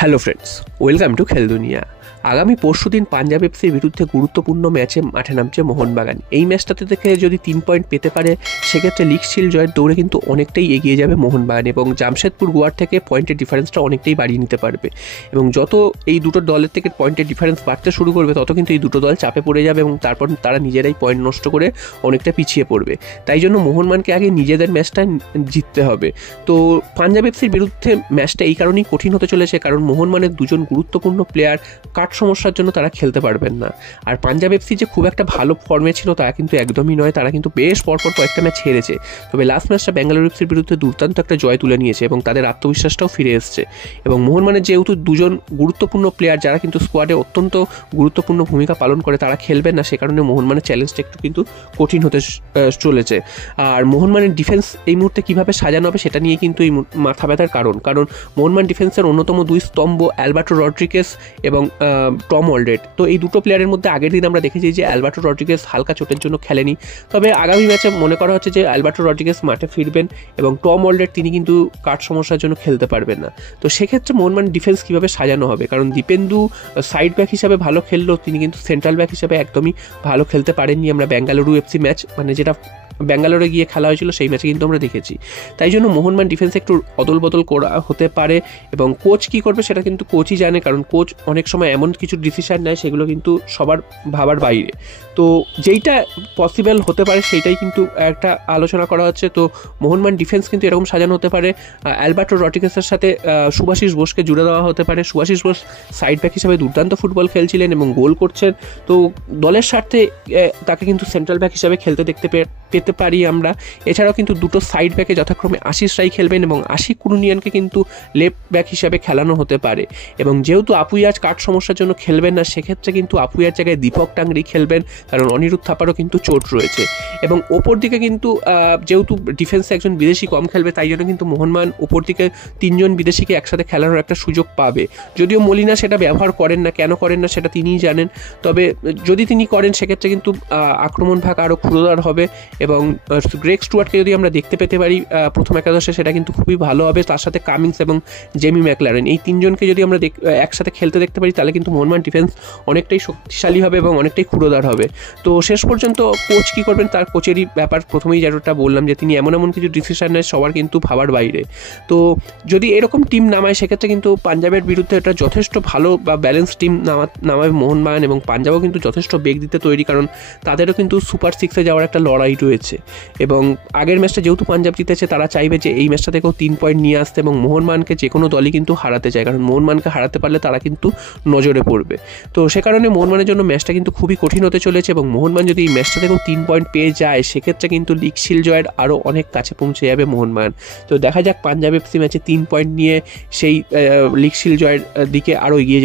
Hello friends, welcome to খেল দুনিয়া। আগামী পরশুদিন পাঞ্জাব এফসির বিরুদ্ধে গুরুত্বপূর্ণ ম্যাচে মাঠে নামছে মোহনবাগান। এই ম্যাচটাতে থেকে যদি 3 পয়েন্ট পেতে পারে সেক্ষেত্রে লিগ শিল্ড জয়ের দৌড়ে কিন্তু অনেকটাই এগিয়ে যাবে মোহনবাগান এবং জামশেদপুর গোয়ার থেকে পয়েন্টের ডিফারেন্সটা অনেকটাই বাড়িয়ে নিতে পারবে। এবং যত এই দুটো দলের থেকে পয়েন্টের ডিফারেন্স বাড়তে শুরু করবে তত কিন্তু এই দুটো দল চাপে পড়ে যাবে এবং তারপর তারা নিজেরাই পয়েন্ট নষ্ট করে অনেকটা পিছিয়ে পড়বে। তাই জন্য মোহনবাগানকে আগে নিজেদের ম্যাচটা জিততে হবে। তো পাঞ্জাব এফসির বিরুদ্ধে ম্যাচটা এই কারণেই কঠিন হতে চলেছে, কারণ মোহনবাগানের দুজন গুরুত্বপূর্ণ প্লেয়ার কাট সমস্যার জন্য তারা খেলতে পারবেন না। আর পাঞ্জাব এফসি যে খুব একটা ভালো ফর্মে ছিল তা কিন্তু একদমই নয়, তারা কিন্তু বেশ পরপর কয়েকটা ম্যাচ হেরেছে। তবে লাস্ট ম্যাচটা ব্যাঙ্গালোর এফসির বিরুদ্ধে দুর্দান্ত একটা জয় তুলে নিয়েছে এবং তাদের আত্মবিশ্বাসটাও ফিরে এসছে। এবং মোহনবাগানের যেহেতু দুজন গুরুত্বপূর্ণ প্লেয়ার যারা কিন্তু স্কোয়াডে অত্যন্ত গুরুত্বপূর্ণ ভূমিকা পালন করে তারা খেলবেন না, সে কারণে মোহনবাগানের চ্যালেঞ্জটা একটু কিন্তু কঠিন হতে চলেছে। আর মোহনবাগানের ডিফেন্স এই মুহূর্তে কীভাবে সাজানো হবে সেটা নিয়ে কিন্তু এই মাথা ব্যথার কারণ মোহনবাগান ডিফেন্সের অন্যতম দুই স্তম্ভ অ্যালবার্টো রড্রিগেজ এবং টম অলড্রেড। তো এই দুটো প্লেয়ারের মধ্যে আগের দিন আমরা দেখেছি যে অ্যালবার্টো রড্রিগেজ হালকা চোটের জন্য খেলেনি, তবে আগামী ম্যাচে মনে করা হচ্ছে যে অ্যালবার্টো রড্রিগেজ মাঠে ফিরবেন এবং টম অলড্রেড তিনি কিন্তু কাট সমস্যার জন্য খেলতে পারবেন না। তো সেক্ষেত্রে মোহনবাগান ডিফেন্স কীভাবে সাজানো হবে, কারণ দীপেন্দু সাইড ব্যাক হিসাবে ভালো খেললেও তিনি কিন্তু সেন্ট্রাল ব্যাক হিসাবে একদমই ভালো খেলতে পারেননি। আমরা ব্যাঙ্গালুরু এফসি ম্যাচ যেটা ব্যাঙ্গালোরে গিয়ে খেলা হয়েছিল সেই ম্যাচে কিন্তু আমরা দেখেছি। তাই জন্য মোহনবাগান ডিফেন্সে একটু অদল বদল করা হতে পারে এবং কোচ কী করবে সেটা কিন্তু কোচই জানে, কারণ কোচ অনেক সময় এমন কিছু ডিসিশন নেয় সেগুলো কিন্তু সবার ভাবার বাইরে। তো যেইটা পসিবল হতে পারে সেইটাই কিন্তু একটা আলোচনা করা হচ্ছে। তো মোহনবাগান ডিফেন্স কিন্তু এরকম সাজানো হতে পারে, অ্যালবার্টো রড্রিগেজের সাথে সুভাশিস বোসকে জুড়ে দেওয়া হতে পারে। সুভাশিস বোস সাইড ব্যাক হিসাবে দুর্দান্ত ফুটবল খেলছিলেন এবং গোল করছেন, তো দলের স্বার্থে তাকে কিন্তু সেন্ট্রাল ব্যাক হিসাবে খেলতে পেতে পারি আমরা। এছাড়াও কিন্তু দুটো সাইড ব্যাকে যথাক্রমে আশিস রায় খেলবেন এবং আশিক কুরুনিয়ানকে কিন্তু লেফট ব্যাক হিসাবে খেলানো হতে পারে। এবং যেহেতু আপুইয়াজ কাট সমস্যার জন্য খেলবেন না, সেক্ষেত্রে কিন্তু আপুইয়ার জায়গায় দীপক টাংরি খেলবেন, কারণ অনিরুদ্ধ থাপারও কিন্তু চোট রয়েছে। এবং ওপর দিকে কিন্তু যেহেতু ডিফেন্সে একজন বিদেশি কম খেলবে তাই জন্য কিন্তু মোহনবাগান ওপর দিকে 3 জন বিদেশিকে একসাথে খেলানোর একটা সুযোগ পাবে। যদিও মলিনা সেটা ব্যবহার করেন না, কেন করেন না সেটা তিনিই জানেন, তবে যদি তিনি করেন সেক্ষেত্রে কিন্তু আক্রমণ ভাগ আরও ক্ষুদ্রতর হবে। এবং গ্রেগ স্টুয়ার্টকে যদি আমরা দেখতে পেতে পারি প্রথম একাদশে সেটা কিন্তু খুবই ভালো হবে। তার সাথে কামিংস এবং জেমি ম্যাকলারেন এই 3 জনকে যদি আমরা একসাথে খেলতে দেখতে পারি তাহলে কিন্তু মোহনবাগান ডিফেন্স অনেকটাই শক্তিশালী হবে এবং অনেকটাই ক্ষুদ্রতর হবে। তো শেষ পর্যন্ত কোচ কী করবেন তার কোচেরই ব্যাপার। প্রথমেই যেটা বললাম যে তিনি এমন কিছু ডিসিশন নেয় সবার কিন্তু ভাবার বাইরে। তো যদি এরকম টিম নামায় সেক্ষেত্রে কিন্তু পাঞ্জাবের বিরুদ্ধে এটা যথেষ্ট ভালো বা ব্যালেন্স টিম নামাবে মোহনবাগান, এবং পাঞ্জাবও কিন্তু যথেষ্ট বেগ দিতে তৈরি, কারণ তাদেরও কিন্তু সুপার 6-এ যাওয়ার একটা লড়াই রয়েছে। এবং আগের ম্যাচটা যেহেতু পাঞ্জাব জিতেছে তারা চাইবে যে এই ম্যাচটা থেকেও 3 পয়েন্ট নিয়ে আসতে এবং মোহনবাগানকে যে কোনো দলই কিন্তু হারাতে চায়, কারণ মোহনবাগানকে হারাতে পারলে তারা কিন্তু নজরে পড়বে। তো সে কারণে মোহনবাগানের জন্য ম্যাচটা কিন্তু খুবই কঠিন হতে চলেছে এবং মোহনবাগান যদি এই ম্যাচটা থেকেও 3 পয়েন্ট পেয়ে যায় সেক্ষেত্রে কিন্তু লিগ শিল্ড জয়ের আরও অনেক কাছে পৌঁছে যাবে মোহনবাগান। তো দেখা যাক পাঞ্জাব এফসি ম্যাচে 3 পয়েন্ট নিয়ে সেই লিগ শিল্ড জয়ের দিকে আরও এগিয়ে যেতে